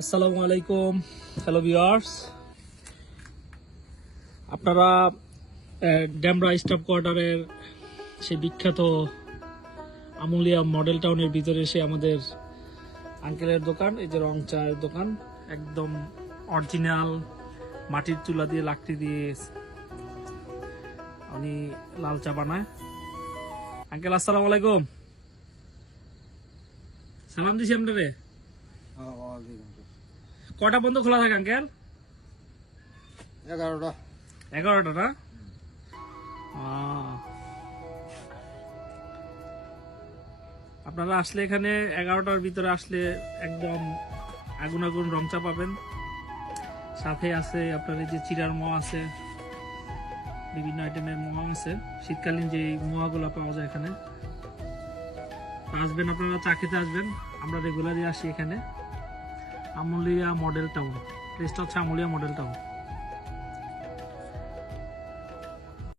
আসসালামু আলাইকুম, hello viewers. আপনারা ডেমরা স্টাফ কোয়ার্টারের সেই বিখ্যাত আমুলিয়া মডেল টাউনের ভিতরে এসে আমাদের আঙ্কেলের দোকান, এই যে রং চায়ের দোকান, একদম অরিজিনাল মাটির চুলা দিয়ে লাকড়ি দিয়ে উনি লাল চা বানায়। আঙ্কেল আসসালামু আলাইকুম, সালাম দিছি আপনারে। কটা বন্ধ খোলা থাকে আঙ্কেল? 11টা না? আপনারা আসলে এখানে 11টার ভিতরে আসলে একদম আগুন আগুন রং চা পাবেন। সাথে আছে আপনার এই যে চিরার মোয়া আছে, বিভিন্ন আইটেমের মোয়া আছে, শীতকালীন যে মোয়াগুলো পাওয়া যায় এখানে। আসবেন, আপনারা চা খেতে আসবেন, আমরা রেগুলারই আসি এখানে। আমুলিয়া মডেল টাউন, প্লেসটা হচ্ছে আমুলিয়া মডেল টাউন।